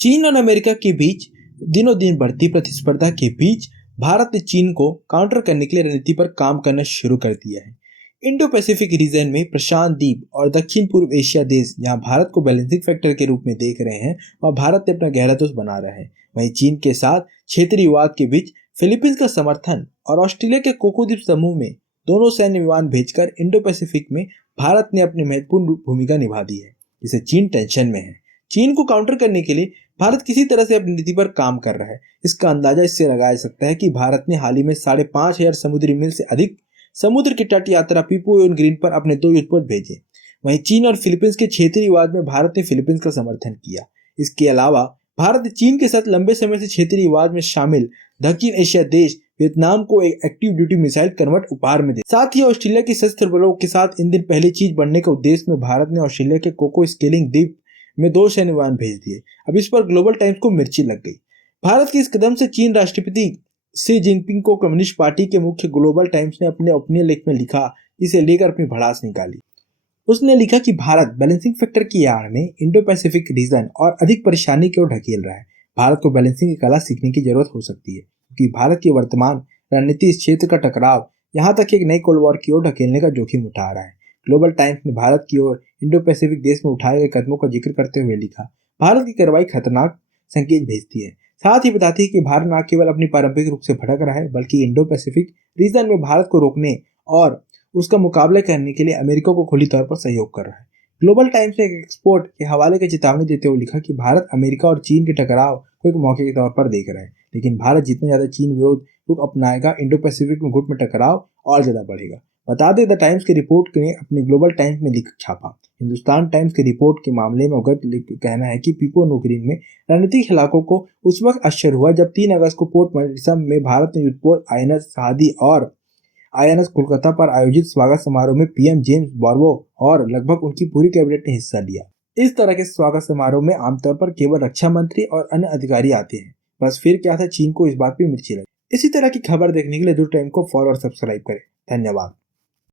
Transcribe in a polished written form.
चीन और अमेरिका के बीच दिनों दिन बढ़ती प्रतिस्पर्धा के बीच भारत ने चीन को काउंटर करने के लिए रणनीति पर काम करना शुरू कर दिया है। इंडो पैसिफिक रीजन में प्रशांत द्वीप और दक्षिण पूर्व एशिया देश जहां भारत को बैलेंसिंग फैक्टर के रूप में देख रहे हैं, वहां भारत ने अपना गहरा दोस्त बना रहा है। वहीं चीन के साथ क्षेत्रीय विवाद के बीच फिलीपींस का समर्थन और ऑस्ट्रेलिया के कोको द्वीप समूह में दोनों सैन्य विमान भेजकर इंडो पैसिफिक में भारत ने अपनी महत्वपूर्ण भूमिका निभा दी है, जिससे चीन टेंशन में है। चीन को काउंटर करने के लिए भारत किसी तरह से अपनी नीति पर काम कर रहा है। इसका अंदाजा इससे लगाया जा सकता है कि भारत ने हाल ही में 5,500 समुद्री मील से अधिक समुद्र की तट यात्रा पीपो एवं ग्रीन पर अपने 2 युद्धपोत भेजे। वहीं चीन और फिलीपींस के क्षेत्रीय विवाद में भारत ने फिलीपींस का समर्थन किया। इसके अलावा भारत ने चीन के साथ लंबे समय से क्षेत्रीय विवाद में शामिल दक्षिण एशिया देश वियतनाम को एक एक्टिव ड्यूटी मिसाइल कन्वर्ट उपहार में दिया। साथ ही ऑस्ट्रेलिया की सशस्त्र बलों के साथ इन दिन पहली चीज बढ़ने के उद्देश्य में भारत ने ऑस्ट्रेलिया के कोको स्केलिंग द्वीप में 2 सैन्य विमान भेज दिए। अब इस पर ग्लोबल टाइम्स को मिर्ची लग गई। भारत के इस कदम से चीन राष्ट्रपति शी जिनपिंग को कम्युनिस्ट पार्टी के मुख्य ग्लोबल टाइम्स ने अपने ओपिनियन लेख में लिखा, इसे लेकर अपनी भड़ास निकाली। उसने लिखा कि भारत बैलेंसिंग फैक्टर की आड़ में इंडो पैसिफिक रीजन और अधिक परेशानी की ओर ढकेल रहा है। भारत को बैलेंसिंग की कला सीखने की जरूरत हो सकती है, क्योंकि भारत की वर्तमान रणनीति इस क्षेत्र का टकराव यहाँ तक एक नई कोल्ड वॉर की ओर ढकेलने का जोखिम उठा रहा है। ग्लोबल टाइम्स ने भारत की ओर इंडो पैसिफिक देश में उठाए गए कदमों का जिक्र करते हुए लिखा, भारत की कार्रवाई खतरनाक संकेत भेजती है। साथ ही बताती है कि भारत न केवल अपनी पारंपरिक रूप से भटक रहा है, बल्कि इंडो पैसिफिक रीजन में भारत को रोकने और उसका मुकाबला करने के लिए अमेरिका को खुली तौर पर सहयोग कर रहा है। ग्लोबल टाइम्स ने एक एक्सपोर्ट के हवाले की चेतावनी देते हुए लिखा कि भारत अमेरिका और चीन के टकराव को एक मौके के तौर पर देख रहा है, लेकिन भारत जितना ज्यादा चीन विरोध रुख अपनाएगा, इंडो पैसिफिक में गुट में टकराव और ज्यादा बढ़ेगा। बता दें, द टाइम्स की रिपोर्ट ने अपने ग्लोबल टाइम्स में लिख छापा। हिंदुस्तान टाइम्स की रिपोर्ट के मामले में अवगत कहना है कि पीपो न्यूग्रीन में रणनीतिक इलाकों को उस वक्त आश्चर्य हुआ जब 3 अगस्त को पोर्ट मरिसम में भारत ने युद्धपोत आईएनएस शाहदी और आईएनएस कोलकाता पर आयोजित स्वागत समारोह में पीएम जेम्स बॉर्बो और लगभग उनकी पूरी कैबिनेट ने हिस्सा लिया। इस तरह के स्वागत समारोह में आमतौर पर केवल रक्षा मंत्री और अन्य अधिकारी आते हैं। बस फिर क्या था, चीन को इस बात पे मिर्ची लगी। इसी तरह की खबर देखने के लिए द टाइम्स को फॉलो और सब्सक्राइब करें। धन्यवाद।